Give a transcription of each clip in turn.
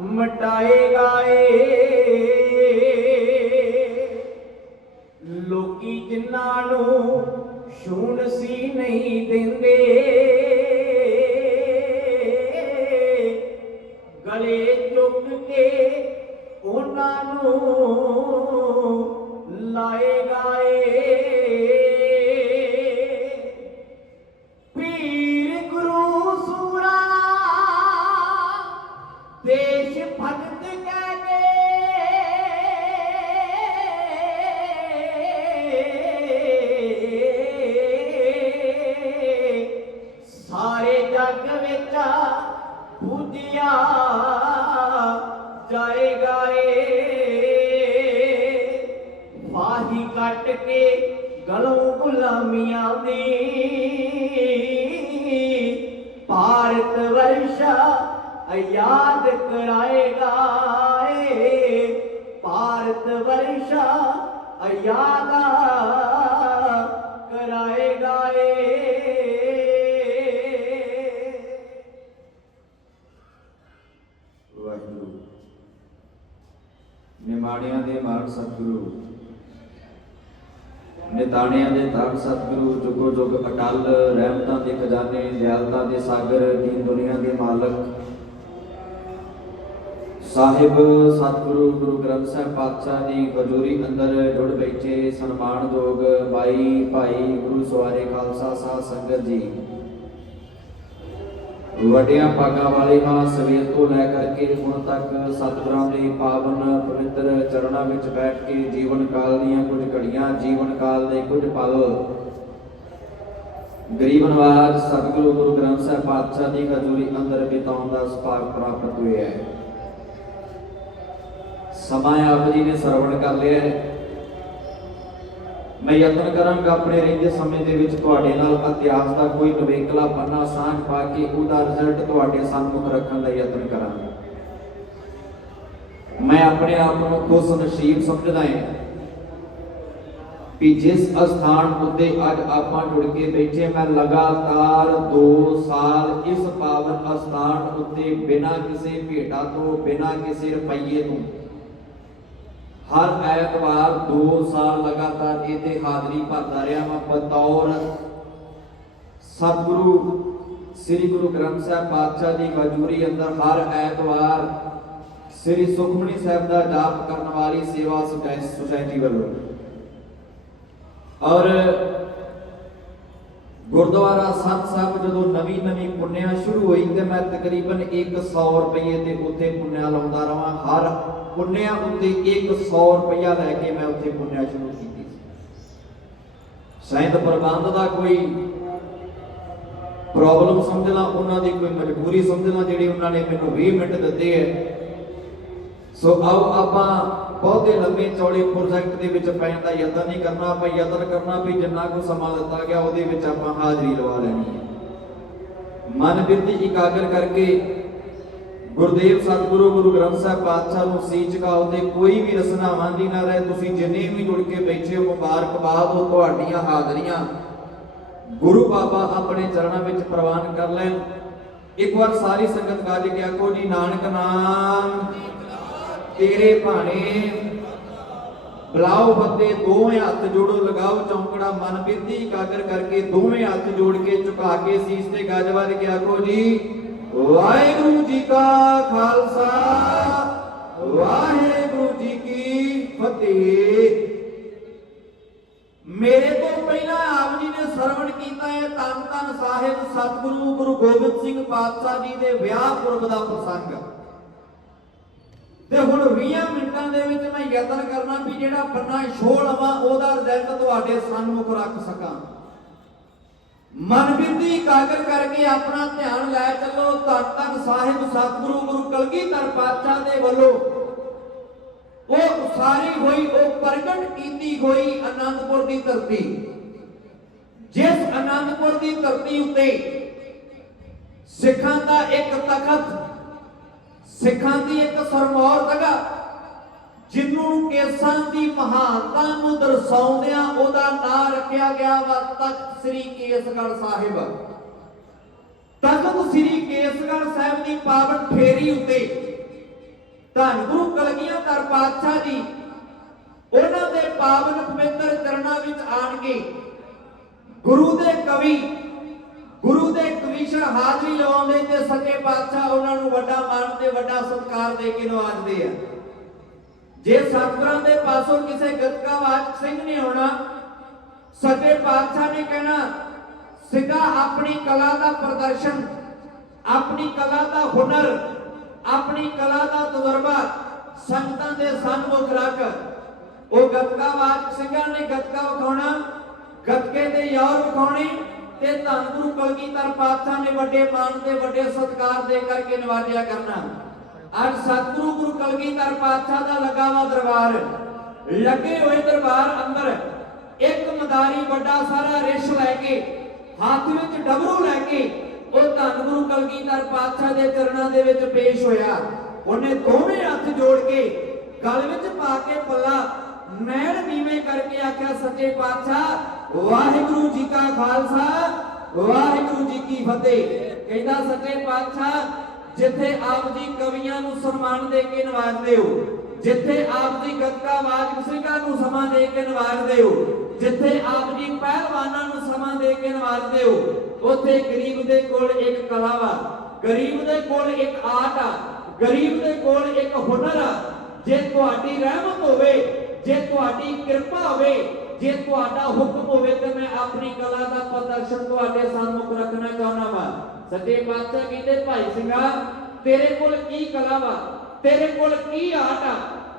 ਮਟਾਏਗਾ ਏ ਲੋਕੀ ਜਿਨ੍ਹਾਂ ਨੂੰ ਸ਼ੂਨ ਸੀ ਨਹੀਂ ਦਿੰਦੇ। ਗਲੇ ਚੁੱਕ ਕੇ ਉਹਨਾਂ ਨੂੰ ਲਾਏਗਾ ਏ ਸਾਰੇ ਜੱਗ ਵਿੱਚ ਪੂਜਿਆ ਜਾਏਗਾ ਏ। ਫਾਹੀ ਕੱਟ ਕੇ ਗਲੋਂ ਗੁਲਾਮੀਆਂ ਦੀ। ਭਾਰਤ ਵਰਸ਼ਾ ਆਜ਼ਾਦ ਕਰਾਏਗਾ ਏ। ਭਾਰਤ ਵਰਸ਼ਾ ਆਜ਼ਾਦ ਕਰਾਏਗਾ ਏ। ਨਿਮਾਣਿਆਂ ਸਤਿਗੁਰੂ। ਨਿਤਾਣਿਆਂ ਦੇ ਧੰਨ ਸਤਿਗੁਰੂ, ਜੁਗੋ ਜੁਗ ਅਟਲ ਰਹਿਮਤਾਂ ਦੇ ਖਜ਼ਾਨੇ, ਦਿਆਲਤਾ ਦੇ ਸਾਗਰ, ਦੀਨ ਦੁਨੀਆ ਦੇ ਮਾਲਕ। ਸਾਹਿਬ, ਸਤਿਗੁਰੂ, ਗੁਰੂ ਗ੍ਰੰਥ ਸਾਹਿਬ ਪਾਤਸ਼ਾਹ ਦੀ ਹਜ਼ੂਰੀ ਅੰਦਰ ਜੁੜ ਬੈਠੇ ਸਨਮਾਨਯੋਗ ਬਾਈ ਭਾਈ ਗੁਰੂ ਸਵਾਰੇ ਖਾਲਸਾ ਸਾਧ ਸੰਗਤ ਜੀ। ਵੱਡਿਆਂ ਪਾਗਾਂ ਵਾਲੇ ਹਾਂ ਸਵੇਰ ਤੋਂ ਲੈ ਕਰਕੇ ਹੁਣ ਤੱਕ ਸਤਿਗੁਰਾਂ ਦੇ ਪਾਵਨ ਪਵਿੱਤਰ ਚਰਨਾਂ ਵਿੱਚ ਬੈਠ ਕੇ ਜੀਵਨ ਕਾਲ ਦੀਆਂ ਕੁਝ ਘੜੀਆਂ, ਜੀਵਨ ਕਾਲ ਦੇ ਕੁਝ ਪਲ। ਗਰੀਬ ਨਵਾਜ ਸਤਿਗੁਰੂ ਗੁਰੂ ਗ੍ਰੰਥ ਸਾਹਿਬ ਪਾਤਸ਼ਾਹ ਦੀ ਹਜ਼ੂਰੀ ਅੰਦਰ ਬਿਤਾਉਣ ਦਾ ਸੁਭਾਗ ਪ੍ਰਾਪਤ ਹੋਇਆ ਹੈ। ਸਮਾਂ ਆਪ ਜੀ ਨੇ ਸਰਵਣ ਕਰ ਲਿਆ ਹੈ। ਮੈਂ ਯਤਨ ਕਰਾਂਗਾ ਆਪਣੇ ਰਹਿੰਦੇ ਸਮੇਂ ਦੇ ਵਿੱਚ ਤੁਹਾਡੇ ਨਾਲ ਇਤਿਹਾਸ ਦਾ ਕੋਈ ਨਵੇਕਲਾ ਪੰਨਾ ਸਾਂਝ ਪਾ ਕੇ ਉਹਦਾ ਰਿਜ਼ਲਟ ਤੁਹਾਡੇ ਸਾਹਮਣੇ ਰੱਖਣ ਦਾ ਯਤਨ ਕਰਾਂਗਾ। ਮੈਂ ਆਪਣੇ ਆਪ ਨੂੰ ਖੁਸ਼ ਨਸੀਬ ਸਮਝਦਾ ਹਾਂ ਕਿ ਜਿਸ ਅਸਥਾਨ ਉੱਤੇ ਅੱਜ ਆਪਾਂ ਜੁੜ ਕੇ ਬੈਠੇ ਮੈਂ ਲਗਾਤਾਰ 2 ਸਾਲ ਇਸ ਪਾਵਨ ਅਸਥਾਨ ਉੱਤੇ ਬਿਨਾਂ ਕਿਸੇ ਭੇਟਾ ਤੋਂ, ਬਿਨਾਂ ਕਿਸੇ ਰੁਪਈਏ ਤੋਂ ਹਰ ਐਤਵਾਰ 2 ਸਾਲ ਲਗਾਤਾਰ ਇਹਦੇ ਹਾਜ਼ਰੀ ਭਰਦਾ ਰਿਹਾ ਮੈਂ ਬਤੌਰ ਸਤਿਗੁਰੂ, ਸ੍ਰੀ ਗੁਰੂ ਗ੍ਰੰਥ ਸਾਹਿਬ ਪਾਤਸ਼ਾਹ ਦੀ ਹਜ਼ੂਰੀ ਅੰਦਰ ਹਰ ਐਤਵਾਰ ਸ੍ਰੀ ਸੁਖਮਨੀ ਸਾਹਿਬ ਦਾ ਜਾਪ ਕਰਨ ਵਾਲੀ ਸੇਵਾ ਸੁਸਾਇ- ਸੁਸਾਇਟੀ ਵੱਲੋਂ। ਔਰ ਗੁਰਦੁਆਰਾ ਸੰਤ ਸਾਹਿਬ ਜਦੋਂ ਨਵੀਂ ਨਵੀਂ ਪੁੰਨਿਆ ਸ਼ੁਰੂ ਹੋਈ ਤੇ ਮੈਂ ਤਕਰੀਬਨ 100 ਰੁਪਏ ਤੇ ਉੱਥੇ ਪੁੰਨਿਆ ਲਾਉਂਦਾ ਰਵਾਂ। ਹਰ ਪੁੰਨਿਆ ਉੱਤੇ 100 ਰੁਪਇਆ ਲੈ ਕੇ ਮੈਂ ਉੱਥੇ ਪੁੰਨਿਆ ਸ਼ੁਰੂ ਕੀਤੀ ਸੀ। ਸ਼ਾਇਦ ਪ੍ਰਬੰਧ ਦਾ ਕੋਈ ਪ੍ਰੋਬਲਮ ਸਮਝਣਾ ਉਹਨਾਂ ਦੀ ਕੋਈ ਮਜਬੂਰੀ ਸਮਝਣਾ ਜਿਹੜੀ ਉਹਨਾਂ ਨੇ ਮੈਨੂੰ 20 ਮਿੰਟ ਦਿੱਤੇ ਹੈ। ਸੋ ਆਓ ਆਪਾਂ ਬਹੁਤੇ ਲੰਬੇ ਚੌੜੇ ਪ੍ਰੋਜੈਕਟ ਦੇ ਵਿੱਚ ਪੈਣ ਦਾ ਯਤਨ ਨਹੀਂ ਕਰਨਾ, ਆਪਾਂ ਯਤਨ ਕਰਨਾ ਵੀ ਜਿੰਨਾ ਕੁ ਸਮਾਂ ਦਿੱਤਾ ਗਿਆ, ਉਹਦੇ ਵਿੱਚ ਆਪਾਂ ਹਾਜ਼ਰੀ ਲਵਾ ਲੈਣੀ ਹੈ। ਮਨ ਬਿਰਤੀ ਇਕਾਗਰ ਕਰਕੇ ਗੁਰਦੇਵ ਸਤਿਗੁਰੂ, ਗੁਰੂ ਗ੍ਰੰਥ ਸਾਹਿਬ ਪਾਤਸ਼ਾਹ ਨੂੰ ਸੀ ਝੁਕਾਓ ਤੇ ਕੋਈ ਵੀ ਰਸਨਾਵਾਂ ਵਾਂਝੀ ਨਾ ਰਹੇ, ਤੁਸੀਂ ਜਿੰਨੇ ਵੀ ਜੁੜ ਕੇ ਬੈਠੇ ਹੋ ਮੁਬਾਰਕਬਾਦ ਹੋ, ਤੁਹਾਡੀਆਂ ਹਾਜ਼ਰੀਆਂ ਗੁਰੂ ਬਾਬਾ ਆਪਣੇ ਚਰਨਾਂ ਵਿੱਚ ਪ੍ਰਵਾਨ ਕਰ ਲੈਣ। ਇੱਕ ਵਾਰ ਸਾਰੀ ਸੰਗਤ ਗੱਜ ਕੇ ਆਖੋ ਜੀ ਨਾਨਕ ਨਾਮ ਤੇਰੇ ਭਾਣੇ। ਬਲਾਓ ਫਤੇ ਦੋਵੇਂ ਹੱਥ ਜੋੜੋ, ਲਗਾਓ ਚੌਂਕੜਾ, ਮਨ ਬਿਰਤੀ ਇਕਾਗਰ ਕਰਕੇ ਦੋਵੇਂ ਹੱਥ ਜੋੜ ਕੇ ਝੁਕਾ ਕੇ ਸੀਸ ਤੇ ਗੱਜ ਵੱਜ ਕੇ ਆਖੋ ਜੀ, ਵਾਹਿਗੁਰੂ ਜੀ ਕਾ ਖਾਲਸਾ, ਵਾਹਿਗੁਰੂ ਜੀ ਕੀ ਫਤਿਹ। ਮੇਰੇ ਤੋਂ ਪਹਿਲਾਂ ਆਪ ਜੀ ਨੇ ਸਰਵਣ ਕੀਤਾ ਹੈ ਤਨ ਧੰਨ ਸਾਹਿਬ ਸਤਿਗੁਰੂ ਗੁਰੂ ਗੋਬਿੰਦ ਸਿੰਘ ਪਾਤਸ਼ਾਹ ਜੀ ਦੇ ਵਿਆਹ ਪੁਰਬ ਦਾ ਪ੍ਰਸੰਗ। ਤੇ 20 ਮਿੰਟਾਂ ਦੇ ਵਿੱਚ ਮੈਂ ਯਤਨ ਕਰਨਾ ਵੀ ਜਿਹੜਾ ਬੰਨਾ ਛੋੜ ਲਵਾਂ, ਉਹਦਾ ਰਿਜ਼ਲਟ ਤੁਹਾਡੇ ਸਾਹਮਣੇ ਰੱਖ ਸਕਾਂ। ਮਨ ਇਕਾਗਰ ਕਰਕੇ ਆਪਣਾ ਧਿਆਨ ਲੈ ਚੱਲੋ ਧੰਨ ਧੰਨ ਸਾਹਿਬ ਸਤਿਗੁਰੂ ਗੁਰੂ ਕਲਗੀਧਰ ਪਾਤਸ਼ਾਹ ਦੇ ਵੱਲੋਂ ਉਹ ਉਸਾਰੀ ਹੋਈ, ਉਹ ਪ੍ਰਗਟ ਕੀਤੀ ਹੋਈ ਅਨੰਦਪੁਰ ਦੀ ਧਰਤੀ। ਜਿਸ ਅਨੰਦਪੁਰ ਦੀ ਧਰਤੀ ਉੱਤੇ ਸਿੱਖਾਂ ਦਾ ਇੱਕ ਤਖਤ ਸਿੱਖਾਂ ਦੀ ਇੱਕ ਸਰਮੌਰ ਜਗ੍ਹਾ ਜਿਹਨੂੰ ਕੇਸਾਂ ਦੀ ਮਹਾਨਤਾ ਨੂੰ ਦਰਸਾਉਂਦਿਆਂ ਉਹਦਾ ਨਾਂ ਰੱਖਿਆ ਗਿਆ ਵਾ ਤਖਤ ਸ੍ਰੀ ਕੇਸਗੜ੍ਹ ਸਾਹਿਬ। ਤਖਤ ਸ੍ਰੀ ਕੇਸਗੜ੍ਹ ਸਾਹਿਬ ਦੀ ਪਾਵਨ ਫੇਰੀ ਉੱਤੇ ਧੰਨ ਗੁਰੂ ਕਲਗੀਆਂ ਧਰ ਪਾਤਸ਼ਾਹ ਜੀ, ਉਹਨਾਂ ਦੇ ਪਾਵਨ ਪਵਿੱਤਰ ਚਰਨਾਂ ਵਿੱਚ ਆਣ ਕੇ ਗੁਰੂ ਦੇ ਕਵੀ, ਗੁਰੂ ਦੇ ਕਵੀਸ਼ਰ ਹਾਜ਼ਰੀ ਲਵਾਉਂਦੇ ਤੇ ਸੱਚੇ ਪਾਤਸ਼ਾਹ ਉਹਨਾਂ ਨੂੰ ਵੱਡਾ ਵੱਡਾ ਸਤਿਕਾਰ ਦੇ ਕੇ ਨਵਾਜ਼ਦੇ ਆ। ਜੇ ਸਤਿਗੁਰਾਂ ਦੇ ਪਾਸੋਂ ਕਿਸੇ ਗਤਕਾ ਸਿੰਘ ਨੇ ਆਉਣਾ ਸੱਚੇ ਪਾਤਸ਼ਾਹ ਨੇ ਕਹਿਣਾ, ਸਿੱਧਾ ਆਪਣੀ ਕਲਾ ਦਾ ਪ੍ਰਦਰਸ਼ਨ, ਆਪਣੀ ਕਲਾ ਦਾ ਹੁਨਰ, ਆਪਣੀ ਕਲਾ ਦਾ ਤਜਰਬਾ ਸੰਗਤਾਂ ਦੇ ਸਨਮੁਖ ਰੱਖ। ਉਹ ਗਤਕਾ ਸਿੰਘਾਂ ਨੇ ਗਤਕਾ ਵਿਖਾਉਣਾ, ਗਤਕੇ ਦੇ ਯਾਰ ਵਿਖਾਉਣੇ ਤੇ ਧੰਨ ਗੁਰੂ ਕਲਗੀਧਰ ਪਾਤਸ਼ਾਹ ਨੇ ਵੱਡੇ ਮਾਣ ਤੇ ਵੱਡੇ ਸਤਿਕਾਰ ਦੇ ਕਰਕੇ ਨਵਾਜਿਆ ਕਰਨਾ। ਅੱਜ ਸਤਿਗੁਰੂ ਗੁਰੂ ਕਲਗੀਧਰ ਪਾਤਸ਼ਾਹ ਦਾ ਲੱਗਾ ਦਰਬਾਰ। ਲੱਗੇ ਹੋਏ ਦਰਬਾਰ ਅੰਦਰ ਇੱਕ ਮਦਾਰੀ ਵੱਡਾ ਸਾਰਾ ਰਿਸ਼ ਲੈ ਕੇ, ਹੱਥ ਵਿੱਚ ਡਬਰੂ ਲੈ ਕੇ ਉਹ ਧੰਨ ਗੁਰੂ ਕਲਗੀਧਰ ਪਾਤਸ਼ਾਹ ਦੇ ਚਰਨਾਂ ਦੇ ਵਿੱਚ ਪੇਸ਼ ਹੋਇਆ। ਉਹਨੇ ਦੋਵੇਂ ਹੱਥ ਜੋੜ ਕੇ ਗਲ ਵਿੱਚ ਪਾ ਕੇ ਪੱਲਾ ਨੈਣ ਨੀਵੇਂ ਕਰਕੇ ਆਖਿਆ, ਸੱਚੇ ਪਾਤਸ਼ਾਹ, ਵਾਹਿਗੁਰੂ ਜੀ ਕਾ ਵਾਹਿਗੁਰੂ ਜੀ ਕੀ ਫਤਿਹ। ਕਹਿੰਦਾ ਸੱਚੇ ਪਾਤਸ਼ਾਹ, ਜਿੱਥੇ ਆਪ ਜੀ ਕਵੀਆਂ ਨੂੰ ਸਨਮਾਨ ਦੇ ਕੇ ਨਵਾਜ਼ਦੇ ਹੋ, ਜਿੱਥੇ ਆਪ ਜੀ ਗੱਤਕਾ ਵਾਜਕ ਸਿੰਘਾਂ ਨੂੰ ਸਮਾਂ ਦੇ ਕੇ ਨਵਾਜ਼ਦੇ ਹੋ, ਜਿੱਥੇ ਆਪ ਜੀ ਪਹਿਲਵਾਨਾਂ ਨੂੰ ਸਮਾਂ ਦੇ ਕੇ ਨਵਾਜ਼ਦੇ ਹੋ, ਉੱਥੇ ਗਰੀਬ ਦੇ ਕੋਲ ਇੱਕ ਕਲਾ ਵਾ ਗਰੀਬ ਦੇ ਕੋਲ ਇੱਕ ਆਰਟ ਆ, ਗਰੀਬ ਦੇ ਕੋਲ ਇੱਕ ਹੁਨਰ ਆ। ਜੇ ਤੁਹਾਡੀ ਰਹਿਮਤ ਹੋਵੇ, ਜੇ ਤੁਹਾਡੀ ਕਿਰਪਾ ਹੋਵੇ ਜੇ ਤੁਹਾਡਾ ਹੁਕਮ ਹੋਵੇ ਤੇ ਮੈਂ ਆਪਣੀ ਕਲਾ ਦਾ ਪ੍ਰਦਰਸ਼ਨ ਤੁਹਾਡੇ ਸਾਹਮਣੇ ਰੱਖਣਾ ਚਾਹੁੰਦਾ ਵਾ। ਸੱਚੇ ਪਾਤਸ਼ਾਹ ਕਹਿੰਦੇ, ਭਾਈ ਸਿੰਘਾ, ਤੇਰੇ ਕੋਲ ਕੀ ਕਲਾ ਵਾ? ਤੇਰੇ ਕੋਲ ਕੀ ਆਰਟ ਆ?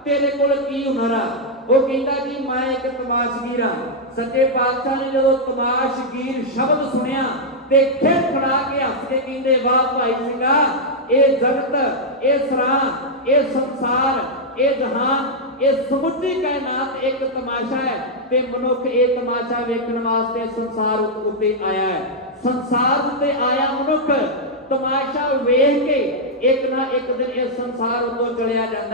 ਤੇਰੇ ਕੋਲ ਕੀ ਹੁਨਰ ਆ? ਉਹ ਕਹਿੰਦਾ, ਜੀ, ਮੈਂ ਇੱਕ ਤਮਾਸ਼ਗੀਰ ਆ। ਸੱਚੇ ਪਾਤਸ਼ਾਹ ਨੇ ਜਦੋਂ ਤਮਾਸ਼ਗੀਰ ਸ਼ਬਦ ਸੁਣਿਆ, ਤੇ ਖੇਡ ਫੜਾ ਕੇ ਹੱਸ ਕੇ ਕਹਿੰਦੇ, ਵਾਹ ਭਾਈ ਸਿੰਘਾ, ਇਹ ਜਗਤ, ਇਹ ਸਰਾਂ, ਇਹ ਸੰਸਾਰ, ਇਹ ਜਹਾਨ ਇਹ ਸਮੁੱਚੀ ਕਾਇਨਾਤ ਇੱਕ ਤਮਾਸ਼ਾ ਹੈ ਤੇ ਮਨੁੱਖ ਇਹ ਤਮਾਸ਼ਾ ਵੇਖਣ ਵਾਸਤੇ ਸੰਸਾਰ ਉੱਤੇ ਆਇਆ ਹੈ। ਸੰਸਾਰ ਉੱਤੇ ਆਇਆ ਮਨੁੱਖ ਤਮਾਸ਼ਾ ਵੇਖ ਕੇ ਇੱਕ ਨਾ ਇੱਕ ਦਿਨ ਇਹ ਸੰਸਾਰ ਉੱਤੋਂ ਚਲਿਆ ਜਾਂਦਾ